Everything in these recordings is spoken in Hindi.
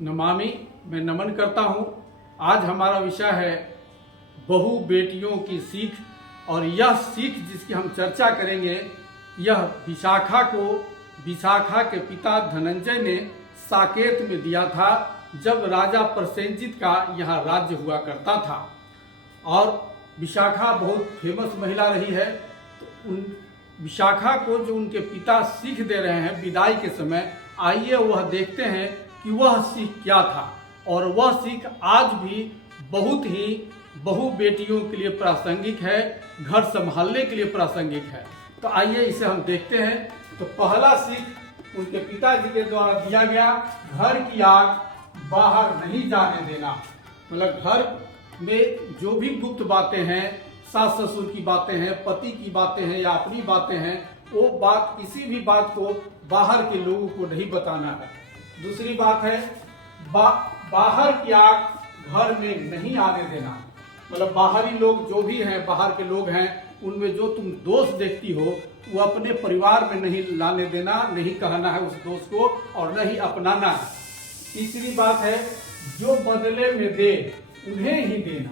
नमामि। मैं नमन करता हूँ। आज हमारा विषय है बहु बेटियों की सीख, और यह सीख जिसकी हम चर्चा करेंगे यह विशाखा के पिता धनंजय ने साकेत में दिया था, जब राजा प्रसेनजित का यहाँ राज्य हुआ करता था। और विशाखा बहुत फेमस महिला रही है। तो उन विशाखा को जो उनके पिता सीख दे रहे हैं विदाई के समय, आइए वह देखते हैं कि वह सीख क्या था। और वह सीख आज भी बहुत ही बहु बेटियों के लिए प्रासंगिक है, घर संभालने के लिए प्रासंगिक है। तो आइए इसे हम देखते हैं। तो पहला सीख उनके पिताजी के द्वारा दिया गया, घर की आग बाहर नहीं जाने देना। मतलब घर में जो भी गुप्त बातें हैं, सास ससुर की बातें हैं, पति की बातें हैं या अपनी बातें हैं, वो बात किसी भी बात को बाहर के लोगों को नहीं बताना है। दूसरी बात है बाहर की आग घर में नहीं आने देना। मतलब बाहरी लोग जो भी हैं, बाहर के लोग हैं, उनमें जो तुम दोष देखती हो वो अपने परिवार में नहीं लाने देना, नहीं कहना है उस दोष को, और नहीं अपनाना है। तीसरी बात है जो बदले में दे उन्हें ही देना।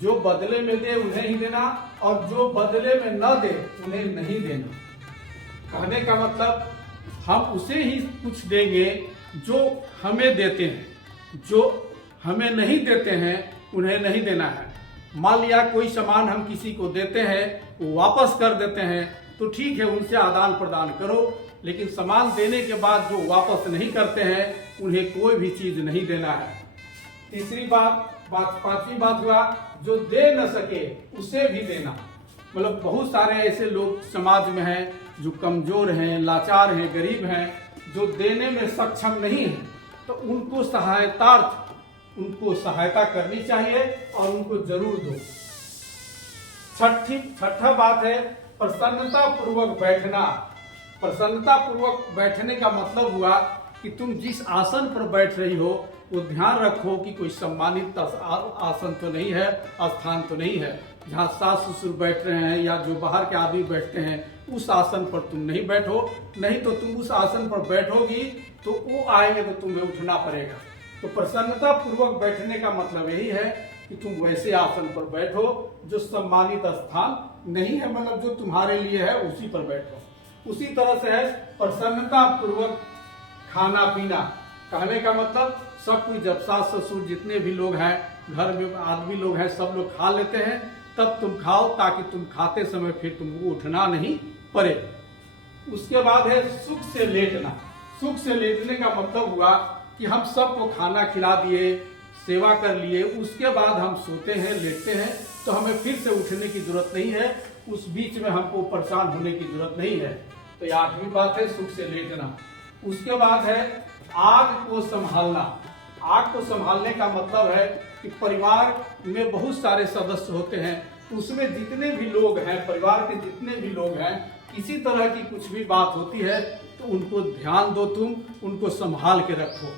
जो बदले में दे उन्हें ही देना, और जो बदले में न दे उन्हें नहीं देना। कहने का मतलब हम उसे ही कुछ देंगे जो हमें देते हैं, जो हमें नहीं देते हैं उन्हें नहीं देना है। मान लिया कोई सामान हम किसी को देते हैं, वो वापस कर देते हैं, तो ठीक है, उनसे आदान प्रदान करो। लेकिन सामान देने के बाद जो वापस नहीं करते हैं उन्हें कोई भी चीज नहीं देना है। तीसरी पांचवी बात हुआ जो दे न सके उसे भी देना। मतलब बहुत सारे ऐसे लोग समाज में हैं जो कमजोर हैं, लाचार हैं, गरीब हैं, जो देने में सक्षम नहीं है, तो उनको सहायता करनी चाहिए और उनको जरूर दो। छठा बात है प्रसन्नता पूर्वक बैठना। प्रसन्नता पूर्वक बैठने का मतलब हुआ कि तुम जिस आसन पर बैठ रही हो वो ध्यान रखो कि कोई सम्मानित आसन तो नहीं है, स्थान तो नहीं है जहाँ सास ससुर बैठ रहे हैं या जो बाहर के आदमी बैठते हैं, उस आसन पर तुम नहीं बैठो। नहीं तो तुम उस आसन पर बैठोगी तो वो आएंगे तो तुम्हें उठना पड़ेगा। तो प्रसन्नता पूर्वक बैठने का मतलब यही है कि तुम वैसे आसन पर बैठो जो सम्मानित स्थान नहीं है, मतलब जो तुम्हारे लिए है उसी पर बैठो। उसी तरह से है प्रसन्नता पूर्वक खाना पीना। कहने का मतलब सब कोई जब सास ससुर जितने भी लोग हैं, घर में आदमी लोग हैं, सब लोग खा लेते हैं, तब तुम खाओ ताकि तुम खाते समय फिर तुमको उठना नहीं पड़े। उसके बाद है सुख से लेटना। सुख से लेटने का मतलब हुआ कि हम सबको खाना खिला दिए, सेवा कर लिए, उसके बाद हम सोते हैं, लेटते हैं, तो हमें फिर से उठने की जरूरत नहीं है, उस बीच में हमको परेशान होने की जरूरत नहीं है। तो ये आठवीं बात है सुख से लेटना। उसके बाद है आग को संभालना। आग को संभालने का मतलब है कि परिवार में बहुत सारे सदस्य होते हैं, उसमें जितने भी लोग हैं, परिवार के जितने भी लोग हैं, किसी तरह की कुछ भी बात होती है तो उनको ध्यान दो, तुम उनको संभाल के रखो।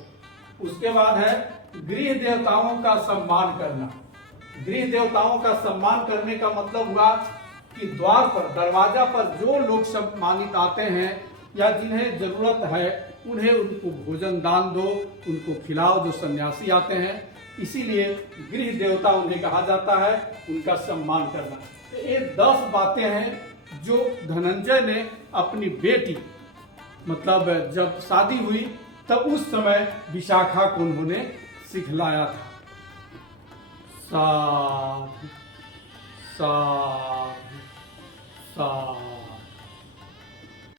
उसके बाद है गृह देवताओं का सम्मान करना। गृह देवताओं का सम्मान करने का मतलब हुआ कि द्वार पर, दरवाजा पर जो लोग सम्मानित आते हैं या जिन्हें जरूरत है उन्हें उनको भोजन दान दो, उनको खिलाओ, जो सन्यासी आते हैं। इसीलिए गृह देवता उन्हें कहा जाता है, उनका सम्मान करना। तो ये 10 बातें हैं जो धनंजय ने अपनी बेटी, मतलब जब शादी हुई तब उस समय विशाखा को उन्होंने सिखलाया था। साथ